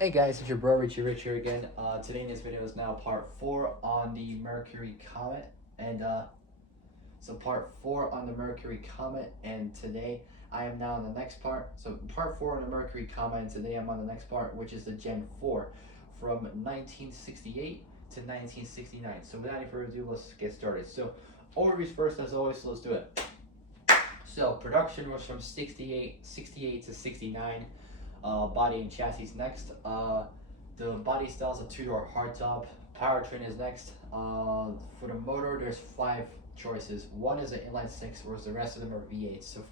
Hey guys, it's your bro Richie Rich here again. Today in this video is now part 4 on the Mercury Comet. And so part 4 on the Mercury Comet, and today I am now on the next part. So part 4 on the Mercury Comet, and today I'm on the next part, which is the Gen 4 from 1968 to 1969. So without any further ado, let's get started. So overviews first as always, so let's do it. So production was from 68 to 69. Body and chassis next. The body styles a two-door hardtop. Powertrain is next. For the motor, there's 5 choices. One is an inline six, whereas the rest of them are V8s. So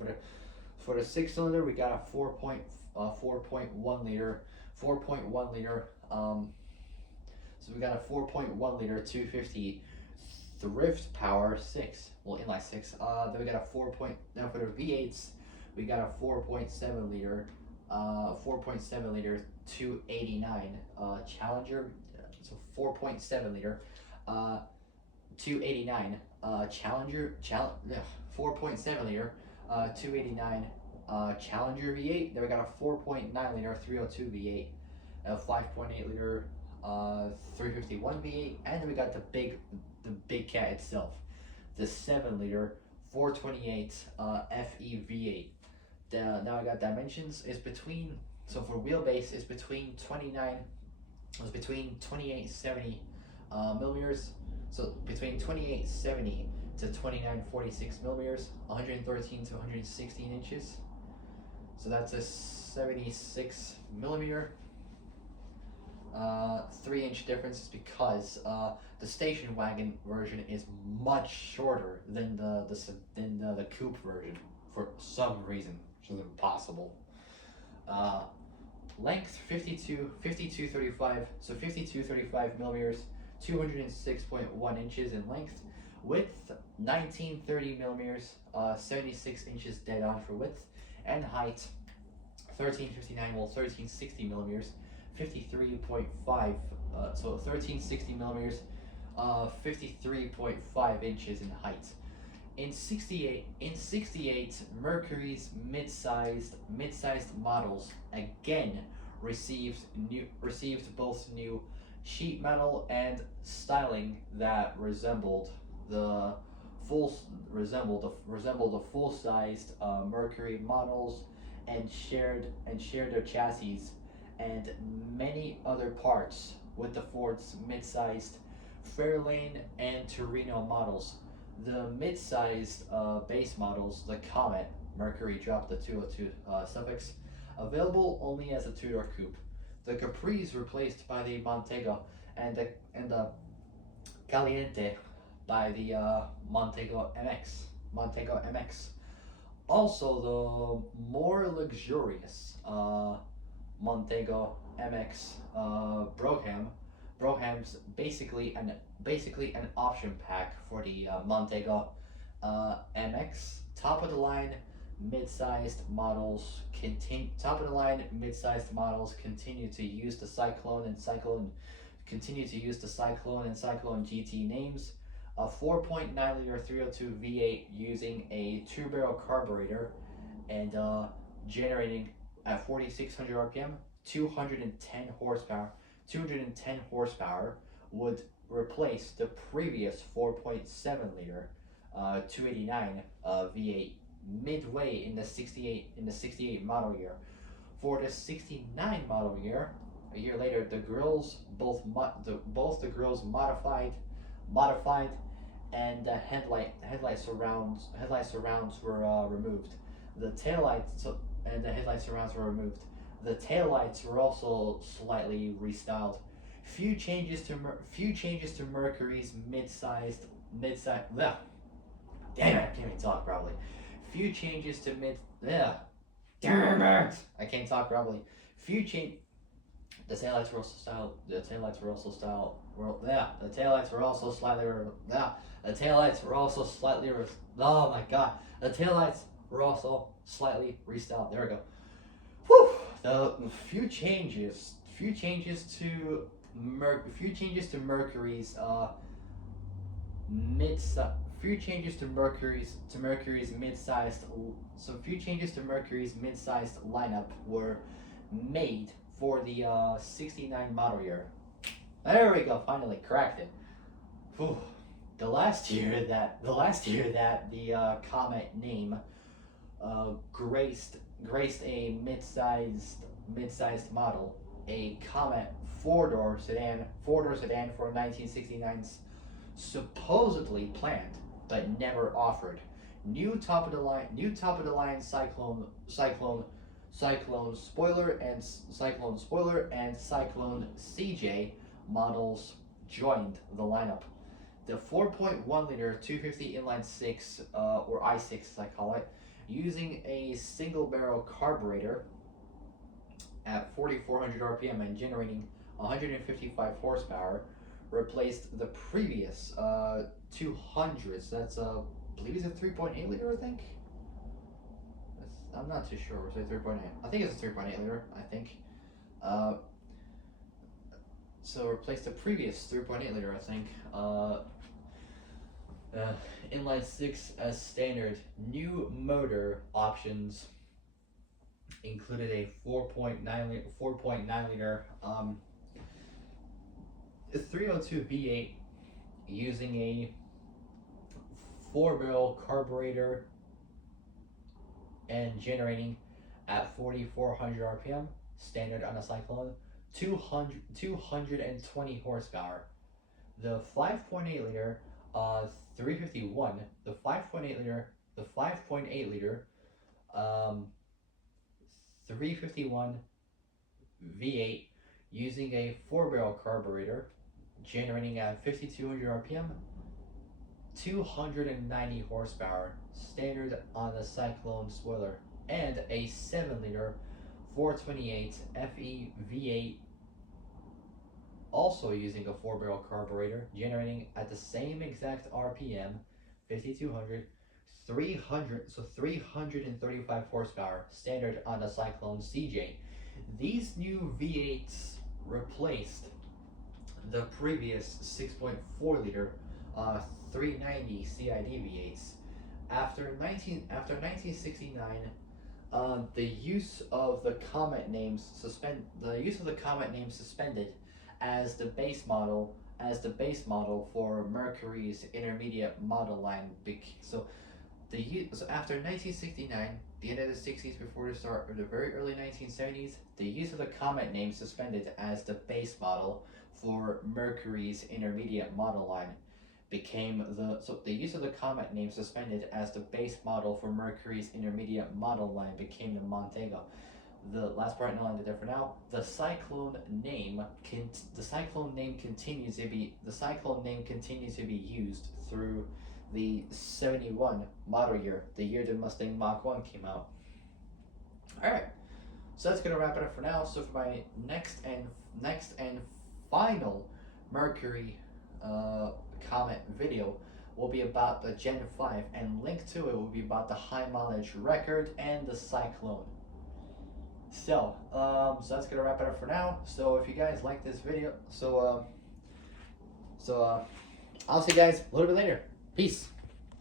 for the six-cylinder, we got a 4.1 liter, 4.1 liter. So we got a 4.1 liter 250 thrift power six. Well, inline six. Then we got a 4. Now for the V8s, we got a 4.7 liter. 4.7 liter 289 Challenger, so 4.7 liter 289 Challenger 4.7 liter 289 Challenger V8. Then we got a 4.9 liter 302 V8, a 5.8 liter 351 V8, and then we got the big cat itself, the 7 liter 428 FE V8. Now I got dimensions is between, so for wheelbase is between 2870 millimeters, so between 2870 to 2946 millimeters, 113 to 116 inches, so that's a 76 millimeter 3-inch difference, is because the station wagon version is much shorter than the coupe version for some reason, which is impossible. Length 5235, so 5235 millimeters, 206.1 inches in length. Width 1930 millimeters, 76 inches dead on for width, and height 1359, well 1360 millimeters, 53.5, so 1360 millimeters, 53.5 inches in height. In 68, Mercury's mid-sized models again received both new sheet metal and styling that resembled the full-sized Mercury models, and shared their chassis and many other parts with the Ford's mid-sized Fairlane and Torino models. The mid-sized base models, the Comet, Mercury dropped the 202 suffix, available only as a two-door coupe. The Capri's replaced by the Montego, and the Caliente by the Montego MX. Also, the more luxurious Montego MX Broham's basically an option pack for the Montego MX. Top of the line mid-sized models continue to use the Cyclone and Cyclone GT names. A 4.9 liter 302 V8 using a 2-barrel carburetor and generating at 4,600 RPM, 210 horsepower would replace the previous 4.7 liter 289 V8 midway in the 68 model year. For the 69 model year, a year later, the grills both the grills modified, and the headlight surrounds were removed. The headlight surrounds were removed. The taillights were also slightly restyled. Few changes to Mercury's mid-sized. Damn it! I can't even talk properly. Few changes to Damn it! I can't talk properly. The taillights were also styled. The taillights were also restyled. There we go. Whew. The few changes to Mercury's mid-sized lineup were made for the 69 model year. There we go, finally cracked it. Whew. The last year that the Comet name graced a mid-sized model, a Comet four-door sedan for 1969's supposedly planned but never offered new top of the line Cyclone spoiler and Cyclone CJ models joined the lineup. The 4.1 liter 250 inline six, or i6 as I call it, using a single barrel carburetor at 4,400 RPM and generating 155 horsepower, replaced the previous 200s. That's I believe it's a 3.8 liter, I think. I'm not too sure. It's a 3.8. I think it's a 3.8 liter. I think. So replace the previous 3.8 liter. I think. Inline six as standard. New motor options included a 4.9 liter 302 V8 using a 4-barrel carburetor and generating at 4,400 RPM, standard on a Cyclone, 220 horsepower. The 5.8 liter 351, the 5.8 liter 351 V8 using a 4-barrel carburetor, generating at 5,200 RPM, 290 horsepower, standard on the Cyclone spoiler, and a 7 liter 428 FE V8, also using a 4-barrel carburetor, generating at the same exact RPM, 5,200, 335 horsepower, standard on the Cyclone CJ. These new V8s replaced the previous 6.4 liter 390 CID V8s. After 1969, the use of the Comet name suspended as the base model for Mercury's intermediate model line. So after 1969, the end of the 60s before the start of the very early 1970s, the use of the Comet name suspended as the base model for Mercury's intermediate model line became the use of the Comet name suspended as the base model for Mercury's intermediate model line became the Montego. The last part, no, I did that for now. The Cyclone name continues to be used through the 71 model year, the year the Mustang Mach 1 came out. Alright, so that's gonna wrap it up for now. So for my next and final Mercury Comet video will be about the Gen 5, and link to it will be about the high mileage record and the Cyclone. So that's gonna wrap it up for now. So if you guys like this video, I'll see you guys a little bit later. Peace.